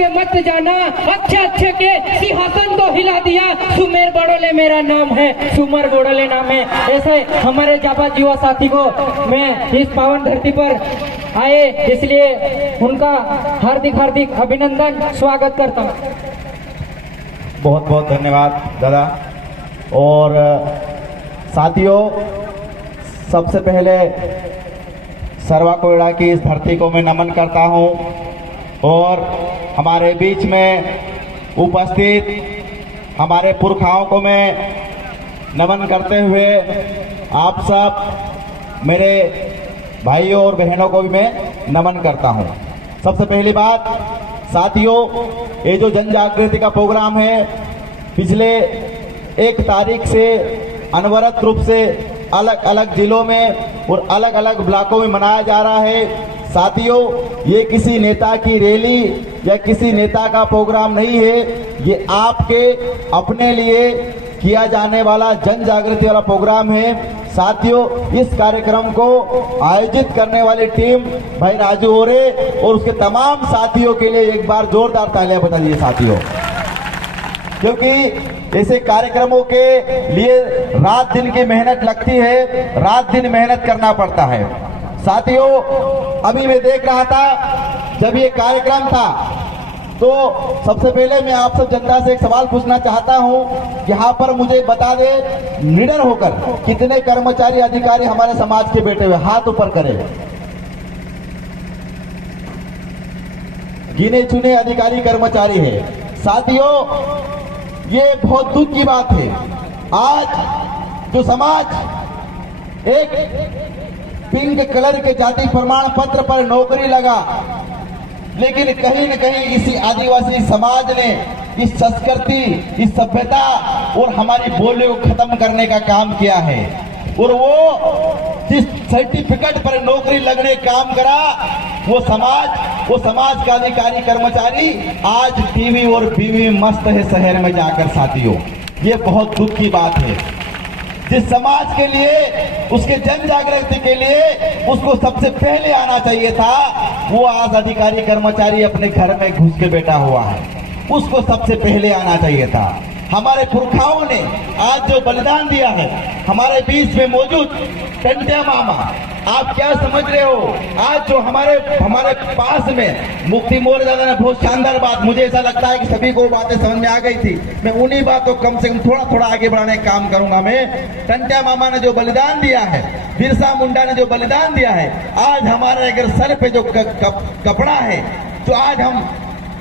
पे मत जाना, अच्छे अच्छे के सिंहासन तो हिला दिया। सुमेर बड़ोले मेरा नाम है, सुमर बड़ोले नाम है। ऐसे हमारे जाबाज युवा साथी को मैं इस पावन धरती पर आए, इसलिए उनका हार्दिक हार्दिक अभिनंदन स्वागत करता हूँ। बहुत बहुत धन्यवाद दादा। और साथियों, सबसे पहले सरवा कोयड़ा की इस धरती को मैं नमन करता हूं और हमारे बीच में उपस्थित हमारे पुरखाओं को मैं नमन करते हुए आप सब मेरे भाइयों और बहनों को भी मैं नमन करता हूं। सबसे पहली बात साथियों, ये जो जन जागृति का प्रोग्राम है पिछले 1 तारीख से अनवरत रूप से अलग अलग जिलों में और अलग अलग ब्लॉकों में मनाया जा रहा है। साथियों, ये किसी नेता की रैली या किसी नेता का प्रोग्राम नहीं है, ये आपके अपने लिए किया जाने वाला जन जागृति वाला प्रोग्राम है। साथियों, इस कार्यक्रम को आयोजित करने वाली टीम भाई राजू ओरे और उसके तमाम साथियों के लिए एक बार जोरदार तालियां बजा दीजिए साथियों, क्योंकि ऐसे कार्यक्रमों के लिए रात दिन की मेहनत लगती है, रात दिन मेहनत करना पड़ता है। साथियों, अभी मैं देख रहा था जब ये कार्यक्रम था तो सबसे पहले मैं आप सब जनता से एक सवाल पूछना चाहता हूं, यहाँ पर मुझे बता दे निडर होकर कितने कर्मचारी अधिकारी हमारे समाज के बैठे हुए, हाथ ऊपर करें। गिने चुने अधिकारी कर्मचारी है। साथियों, ये बहुत दुख की बात है। आज जो समाज एक पिंक कलर के जाति प्रमाण पत्र पर नौकरी लगा, लेकिन कहीं न कहीं इसी आदिवासी समाज ने इस संस्कृति, इस सभ्यता और हमारी बोली को खत्म करने का काम किया है। और वो जिस सर्टिफिकेट पर नौकरी लगने काम करा, वो समाज का अधिकारी कर्मचारी आज टीवी और बीवी में मस्त है शहर में जाकर। साथियों, ये बहुत दुख की बात है। जिस समाज के लिए, उसके जन जागृति के लिए उसको सबसे पहले आना चाहिए था, वो आज अधिकारी कर्मचारी अपने घर में घुस के बैठा हुआ है। उसको सबसे पहले आना चाहिए था। हमारे पुरखाओं ने आज जो बलिदान दिया है, हमारे बीच में मौजूद टंटिया मामा, आप क्या समझ रहे हो? आज जो हमारे पास में मुक्ति मोर दादा ने बहुत शानदार बात, मुझे ऐसा लगता है कि सभी को बातें समझ में आ गई थी। मैं उन्हीं बातों को कम से कम थोड़ा थोड़ा आगे बढ़ाने का काम करूंगा। मैं टंटिया मामा ने जो बलिदान दिया है, बिरसा मुंडा ने जो बलिदान दिया है, आज हमारे अगर सर पे जो कपड़ा है, जो आज हम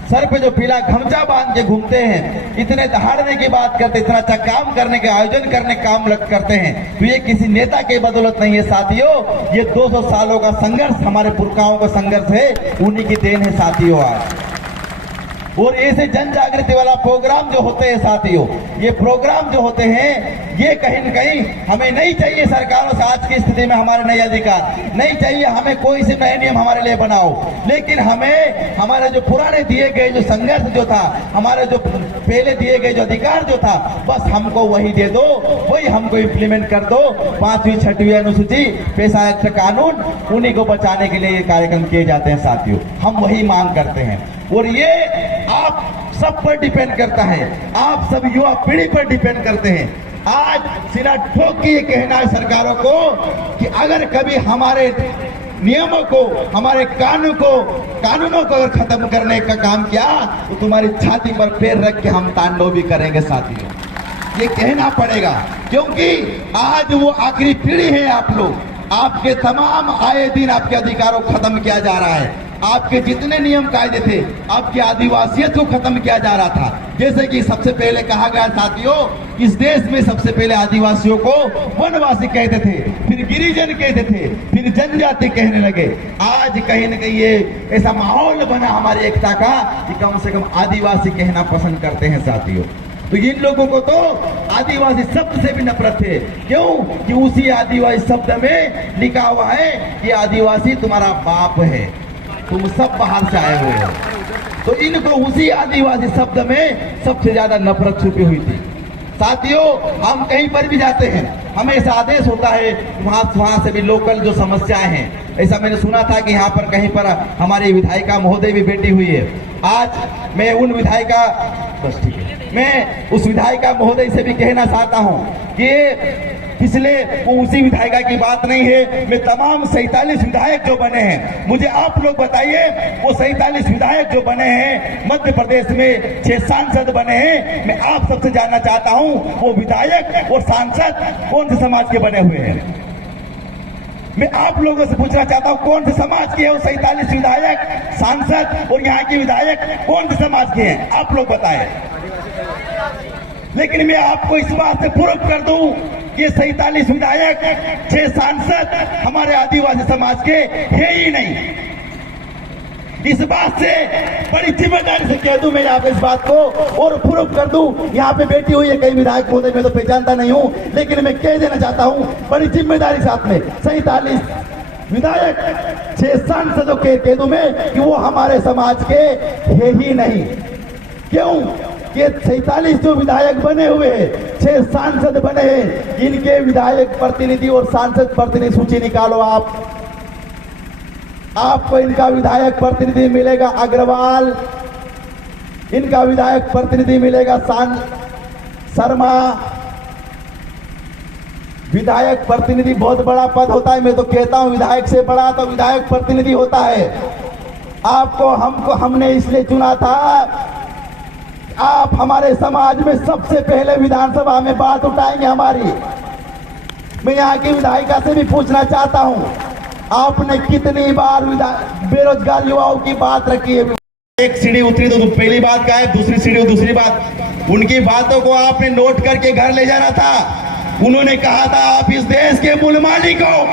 सर पे जो पीला गमछा बांध के घूमते हैं, इतने दहाड़ने की बात करते, इतना अच्छा काम करने का आयोजन करने का काम करते हैं, तो ये किसी नेता के बदौलत नहीं है साथियों। ये 200 सालों का संघर्ष, हमारे पुरखाओं का संघर्ष है, उन्हीं की देन है साथियों आज। और ऐसे जन जागृति वाला प्रोग्राम जो होते हैं साथियों, ये प्रोग्राम जो होते हैं, ये कहीं न कहीं हमें नहीं चाहिए सरकारों से आज की स्थिति में हमारे नए अधिकार नहीं चाहिए, हमें कोई से नए नियम हमारे लिए बनाओ, लेकिन हमें हमारे जो पुराने दिए गए जो संघर्ष जो था, हमारे जो पहले दिए गए जो अधिकार जो था, बस हमको वही दे दो, वही हमको इम्प्लीमेंट कर दो। 5वीं 6वीं अनुसूची, पेशा एक्ट कानून, उन्हीं को बचाने के लिए ये कार्यक्रम किए जाते हैं साथियों। हम वही मांग करते हैं और ये आप सब पर डिपेंड करता है, आप सब युवा पीढ़ी पर डिपेंड करते हैं। आज सिरा ठोक के ये कहना है सरकारों को कि अगर कभी हमारे नियमों को, हमारे कानूनों को अगर खत्म करने का काम किया, तो तुम्हारी छाती पर पैर रख के हम तांडव भी करेंगे साथियों। ये कहना पड़ेगा, क्योंकि आज वो आखिरी पीढ़ी है आप लोग। आपके तमाम आए दिन आपके अधिकारों को खत्म किया जा रहा है। आपके जितने नियम कायदे थे, आपकी आदिवासियत को खत्म किया जा रहा था। जैसे कि सबसे पहले कहा गया साथियों, इस देश में सबसे पहले आदिवासियों को वनवासी कहते थे, फिर गिरिजन कहते थे, फिर जनजाति कहने लगे। आज कहीं न कहीं ये ऐसा माहौल बना हमारी एकता का कि कम से कम आदिवासी कहना पसंद करते हैं साथियों। तो इन लोगों को तो आदिवासी शब्द से भी नफरत है। क्यों? कि उसी आदिवासी शब्द में लिखा हुआ है कि आदिवासी तुम्हारा बाप है, तुम सब बाहर से आए हुए हो। तो इनको उसी आदिवासी शब्द में सबसे ज्यादा नफरत छुपी हुई थी साथियों, हम कहीं पर भी जाते हैं, हमें ऐसा आदेश होता है वहां से भी लोकल जो समस्याएं हैं। ऐसा मैंने सुना था कि यहाँ पर कहीं पर हमारी विधायिका महोदय भी बैठी हुई है। आज मैं उन विधायिका बस ठीक है, मैं उस विधायिका महोदय से भी कहना चाहता हूँ कि पिछले वो उसी विधायिका की बात नहीं है, मैं तमाम 47 विधायक जो बने हैं, मुझे आप लोग बताइए वो 47 विधायक जो बने हैं, मध्य प्रदेश में 6 सांसद बने हैं, मैं आप सबसे जानना चाहता हूं वो विधायक और सांसद कौन से समाज के बने हुए हैं। मैं आप लोगों से पूछना चाहता हूं कौन से समाज के हैं वो 47 विधायक, सांसद और यहाँ के विधायक कौन से समाज के हैं, आप लोग बताएं। लेकिन मैं आपको इस बात से प्रूफ कर दूं कि 47 विधायक 6 सांसद हमारे आदिवासी समाज के है ही नहीं। इस बात से बड़ी जिम्मेदारी से कह दूं मैं यहाँ पे इस बात को और प्रूफ कर दूं। यहाँ पे बैठी हुई है कई विधायक महोदय, मैं तो पहचानता नहीं हूँ, लेकिन मैं कह देना चाहता हूँ बड़ी जिम्मेदारी साथ में 47 विधायक 6 सांसदों के कह दूं मैं कि वो हमारे समाज के है ही नहीं। क्यों? ये 47 जो विधायक बने हुए हैं, 6 सांसद बने हैं, इनके विधायक प्रतिनिधि और सांसद प्रतिनिधि सूची निकालो आपको इनका विधायक प्रतिनिधि मिलेगा अग्रवाल, इनका विधायक प्रतिनिधि मिलेगा शर्मा। विधायक प्रतिनिधि बहुत बड़ा पद होता है, मैं तो कहता हूं विधायक से बड़ा तो विधायक प्रतिनिधि होता है। हमने इसलिए चुना था, आप हमारे समाज में सबसे पहले विधानसभा में बात उठाएंगे हमारी। मैं यहाँ की विधायिका से भी पूछना चाहता हूँ, आपने कितनी बार बेरोजगार युवाओं की बात रखी है? एक सीढ़ी उतरी तो पहली बात का है, दूसरी सीढ़ी दूसरी बात। उनकी बातों को आपने नोट करके घर ले जाना था। उन्होंने कहा था आप इस देश के मूल मालिक हो।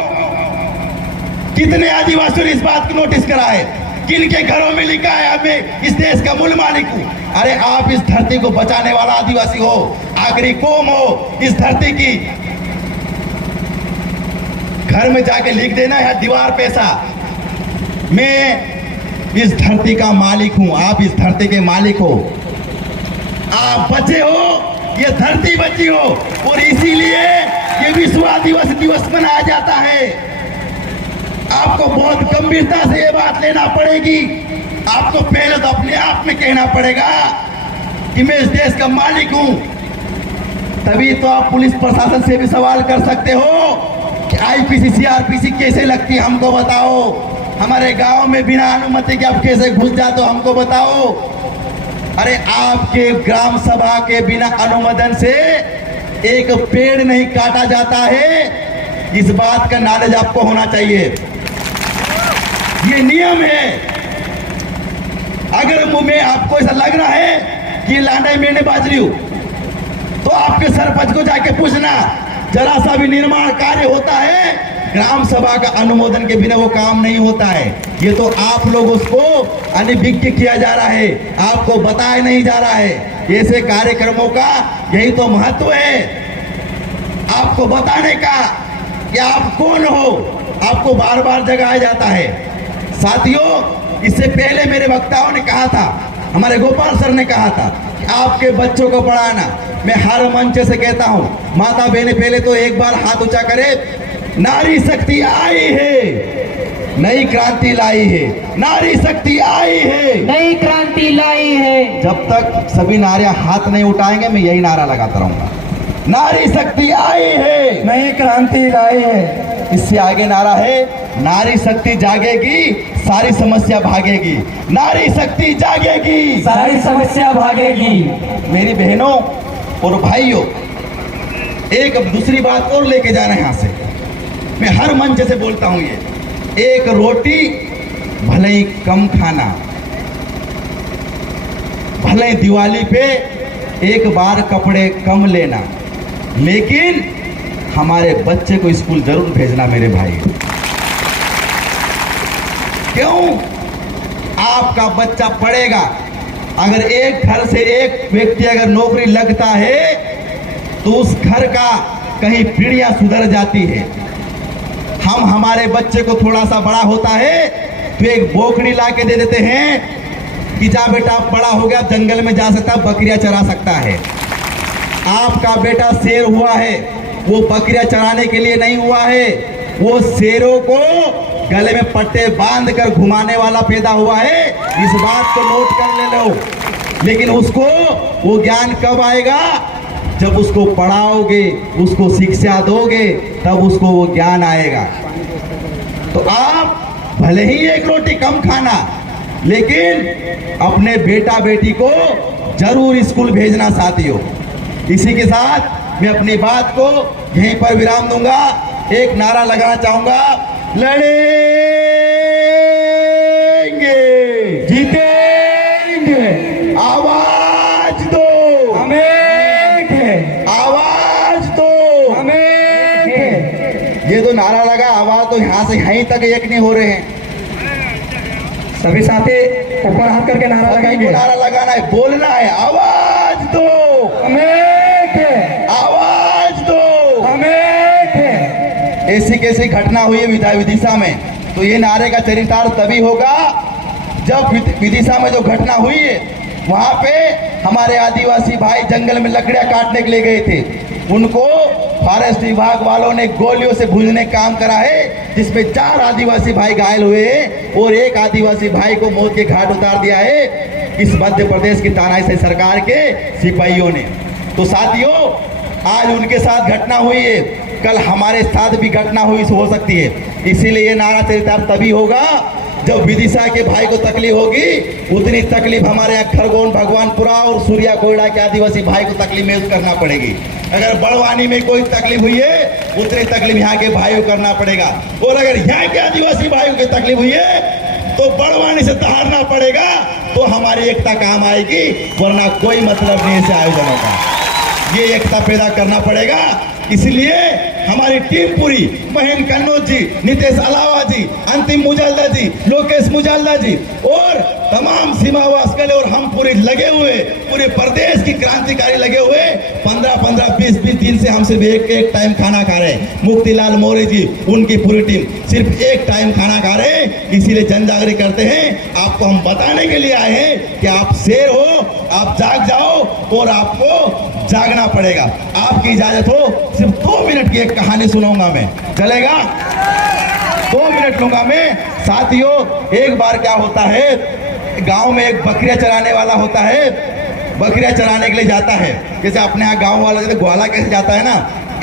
कितने आदिवासियों ने इस बात की नोटिस करा है? किनके घरों में लिखा है मैं इस देश का मूल मालिक हूं? अरे आप इस धरती को बचाने वाला आदिवासी हो, आखिरी कौम हो इस धरती की। घर में जाके लिख देना है दीवार पे सा, मैं इस धरती का मालिक हूं, आप इस धरती के मालिक हो। आप बचे हो, ये धरती बची हो, और इसीलिए ये विश्व आदिवासी दिवस मनाया जाता है। आपको बहुत गंभीरता से ये बात लेना पड़ेगी। आपको पहले तो अपने आप में कहना पड़ेगा कि मैं इस देश का मालिक हूं, तभी तो आप पुलिस प्रशासन से भी सवाल कर सकते हो कि आईपीसी सीआरपीसी कैसे लगती है, हमको बताओ। हमारे गांव में बिना अनुमति के आप कैसे घुस जाते हो, हमको बताओ। अरे आपके ग्राम सभा के बिना अनुमोदन से एक पेड़ नहीं काटा जाता है, इस बात का नॉलेज आपको होना चाहिए। ये नियम है। अगर मुझे आपको ऐसा लग रहा है कि लांडा मैंने बाज रही हूं, तो आपके सरपंच को जाके पूछना, जरा सा भी निर्माण कार्य होता है ग्राम सभा का अनुमोदन के बिना वो काम नहीं होता है। ये तो आप लोग उसको अनभिज्ञ किया जा रहा है, आपको बताया नहीं जा रहा है। ऐसे कार्यक्रमों का यही तो महत्व है, आपको बताने का कि आप कौन हो, आपको बार बार जगाया जाता है। साथियों, इससे पहले मेरे वक्ताओं ने कहा था, हमारे गोपाल सर ने कहा था कि आपके बच्चों को पढ़ाना। मैं हर मंच से कहता हूं, माता बहने पहले तो एक बार हाथ ऊंचा करे। नारी शक्ति आई है, नई क्रांति लाई है। नारी शक्ति आई है, नई क्रांति लाई है। जब तक सभी नारियां हाथ नहीं उठाएंगे मैं यही नारा लगाता रहूंगा, नारी शक्ति आई है, नई क्रांति लाई है। इससे आगे नारा है, नारी शक्ति जागेगी सारी समस्या भागेगी। नारी शक्ति जागेगी सारी समस्या भागेगी। मेरी बहनों और भाइयों, एक दूसरी बात और लेके जाना है यहाँ से। मैं हर मंच से बोलता हूं, ये एक रोटी भले ही कम खाना, भले दिवाली पे एक बार कपड़े कम लेना, लेकिन हमारे बच्चे को स्कूल जरूर भेजना मेरे भाई। क्यों? आपका बच्चा पढ़ेगा। अगर एक घर से एक व्यक्ति अगर नौकरी लगता है तो उस घर का कहीं पीढ़ियां सुधर जाती है। हम हमारे बच्चे को थोड़ा सा बड़ा होता है तो एक बोखड़ी ला के दे देते हैं कि जा बेटा बड़ा हो गया, जंगल में जा सकता, बकरियां चरा सकता है। आपका बेटा शेर हुआ है, वो बकरियां चराने के लिए नहीं हुआ है, वो शेरों को गले में पट्टे बांध कर घुमाने वाला पैदा हुआ है। इस बात को नोट कर ले लो। लेकिन उसको वो ज्ञान कब आएगा? जब उसको पढ़ाओगे, उसको शिक्षा दोगे, तब उसको वो ज्ञान आएगा। तो आप भले ही एक रोटी कम खाना, लेकिन अपने बेटा बेटी को जरूर स्कूल भेजना साथियों। इसी के साथ मैं अपनी बात को यहीं पर विराम दूंगा। एक नारा लगाना चाहूंगा, लड़ेंगे, जीतेंगे, आवाज दो, हमें, आवाज दो, हमें। ये तो नारा लगा, आवाज तो यहाँ से यहीं तक एक नहीं हो रहे हैं। सभी साथी ऊपर हाथ करके नारा लगाएंगे। नारा लगाना है, बोलना है, आवाज दो, हमें, आवाज दो, हमें। ऐसी कैसी घटना हुई है विदिशा में, तो ये नारे का चरितार्थ तभी होगा जब विदिशा में जो घटना हुई है, वहां पे हमारे आदिवासी भाई जंगल में लकड़ियां काटने के लिए गए थे। उनको फॉरेस्ट विभाग वालों ने गोलियों से भूनने का काम करा है, जिसमें 4 आदिवासी भाई घायल हुए हैं और 1 आदिवासी भाई को मौत के घाट उतार दिया है इस मध्य प्रदेश की तानाशाही सरकार के सिपाहियों ने। तो साथियों, आज उनके साथ घटना हुई है, कल हमारे साथ भी घटना हुई हो सकती है। इसीलिए ये नारा चरितार्थ तभी होगा जब विदिशा के भाई को तकलीफ होगी, उतनी तकलीफ हमारे यहाँ खरगोन, भगवानपुरा और सूर्या कोयडा के आदिवासी भाई को तकलीफ महसूस करना पड़ेगी। अगर बड़वानी में कोई तकलीफ हुई है, उतनी तकलीफ यहाँ के भाइयों को करना पड़ेगा। और अगर यहाँ के आदिवासी भाइयों की तकलीफ हुई है, तो बड़वानी से दहाड़ना पड़ेगा, तो हमारी एकता काम आएगी, वरना कोई मतलब नहीं है आयोजनों का। ये एकता पैदा करना पड़ेगा। इसलिए हमारी टीम पूरी, महेंद्र कन्नौज जी, नितेश अलावा जी, अंतिम मुजालदा जी, लोकेश मुजालदा जी और तमाम सीमा वास्कल और हम पूरे लगे हुए, पूरे प्रदेश की क्रांतिकारी लगे हुए 15-15, 20-20 दिन से हम सिर्फ एक टाइम खाना खा रहे हैं। मुक्तिलाल मौर्य जी, उनकी पूरी टीम सिर्फ एक टाइम खाना खा रहे हैं। इसीलिए जन जागृति करते हैं। आपको हम बताने के लिए आए हैं कि आप शेर हो, आप जाग जाओ और आपको जागना पड़ेगा। आपकी इजाजत हो, सिर्फ 2 मिनट की एक कहानी सुनाऊंगा मैं, चलेगा? 2 मिनट लूंगा मैं। साथियों, एक बार क्या होता है, गांव में एक बकरियां चराने वाला होता है। बकरियां चराने के लिए जाता है, जैसे अपने यहाँ गांव वाला जैसे ग्वाला कैसे जाता है ना,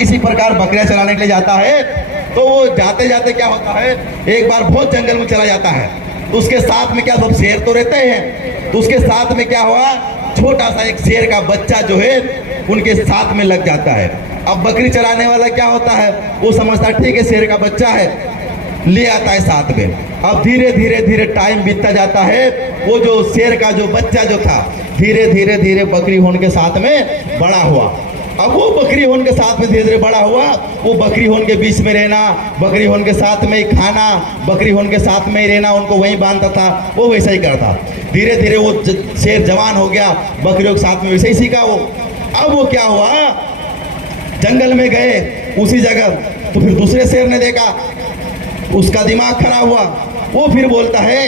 इसी प्रकार बकरियां चराने के लिए जाता है। तो वो जाते जाते क्या होता है, एक बार बहुत जंगल में चला जाता है। तो उसके साथ में क्या, सब शेर तो रहते हैं, तो उसके साथ में क्या हुआ, छोटा सा एक शेर का बच्चा जो है उनके साथ में लग जाता है। अब बकरी चराने वाला क्या होता है, वो समझता है ठीक है शेर का बच्चा है, ले आता है साथ में। अब धीरे धीरे धीरे टाइम बीतता जाता है। वो जो शेर का जो बच्चा जो था, धीरे धीरे धीरे बकरी होने के साथ में बड़ा हुआ। अब वो बकरी होने के साथ में धीरे धीरे बड़ा हुआ। वो बकरी होने के बीच में रहना, बकरी होने के साथ में ही खाना, बकरी होने के साथ में ही रहना, उनको वहीं बांधता था, वो वैसा ही करता। धीरे धीरे वो शेर जवान हो गया, बकरियों के साथ में वैसे ही सीखा वो। अब वो क्या हुआ, जंगल में गए उसी जगह, तो फिर दूसरे शेर ने देखा, उसका दिमाग खराब हुआ। वो फिर बोलता है,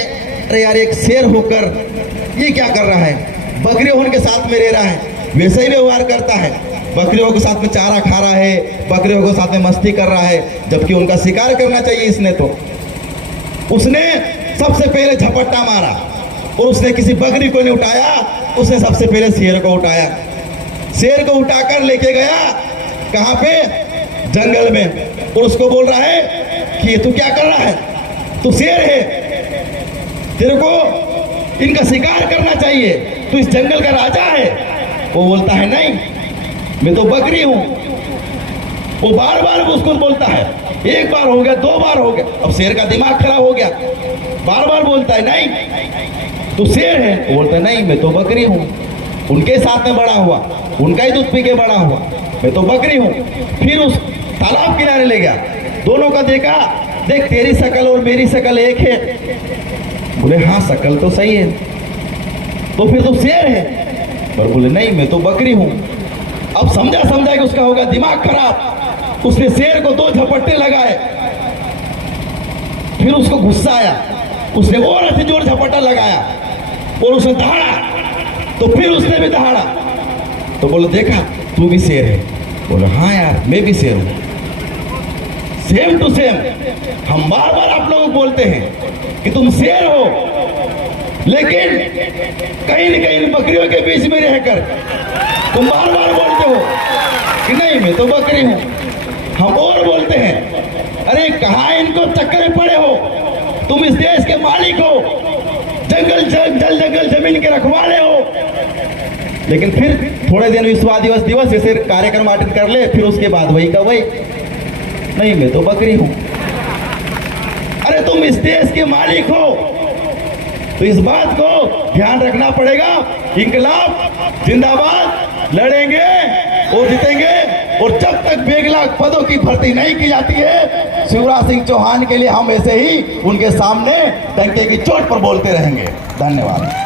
अरे यार एक शेर होकर ये क्या कर रहा है, बकरियों होने के साथ में रह रहा है, वैसे ही व्यवहार करता है, बकरियों के साथ में चारा खा रहा है, बकरियों के साथ में मस्ती कर रहा है, जबकि उनका शिकार करना चाहिए इसने। तो उसने सबसे पहले झपट्टा मारा और उसने किसी बकरी को नहीं उठाया, उसने सबसे पहले शेर को उठाया। शेर को उठाकर लेके गया कहाँ पे, जंगल में, और उसको बोल रहा है कि ये तू क्या कर रहा है, तू शेर है, तेरे को इनका शिकार करना चाहिए, तू इस जंगल का राजा है। वो बोलता है नहीं, मैं तो बकरी हूं। वो बार बार उसको बोलता है, एक बार हो गया, 2 बार हो गया, अब शेर का दिमाग खराब हो गया, बार बार बोलता है नहीं तू शेर है। वो बोलता है नहीं, मैं तो बकरी हूं, उनके साथ में बड़ा हुआ, उनका ही दूध पी के बड़ा हुआ, मैं तो बकरी हूं। फिर उस तालाब किनारे ले गया, दोनों का देखा, देख तेरी शकल और मेरी शकल एक है। बोले हाँ शकल तो सही है, तो फिर तो शेर है। पर बोले नहीं, मैं तो बकरी हूं। अब समझा कि उसका होगा दिमाग खराब, उसने शेर को 2 झपट्टे लगाए। फिर उसको गुस्सा आया, उसने और ऐसे जोर झपट्टा लगाया और उसने दहाड़ा, तो फिर उसने भी दहाड़ा। तो बोले देखा तू भी शेर है। बोले हाँ यार मैं भी शेर हूँ। सेम टू सेम हम बार बार आप लोगों को बोलते हैं कि तुम शेर हो, लेकिन कहीं न कहीं बकरियों के बीच में रहकर तुम बार बार बोलते हो कि नहीं मैं तो बकरी हूं। हम और बोलते हैं अरे कहाँ इनको चक्कर में पड़े हो, तुम इस देश के मालिक हो, जल जंगल जमीन के रखवाले हो। लेकिन फिर थोड़े दिन विश्व आदिवासी दिवस ऐसे कार्यक्रम अटेंड कर ले, फिर उसके बाद वही का वही, नहीं मैं तो बकरी हूं। अरे तुम इस देश के मालिक हो, तो इस बात को ध्यान रखना पड़ेगा। इंकलाब जिंदाबाद, लड़ेंगे और जीतेंगे। और जब तक 1 लाख पदों की भर्ती नहीं की जाती है, शिवराज सिंह चौहान के लिए हम ऐसे ही उनके सामने डंके की चोट पर बोलते रहेंगे। धन्यवाद।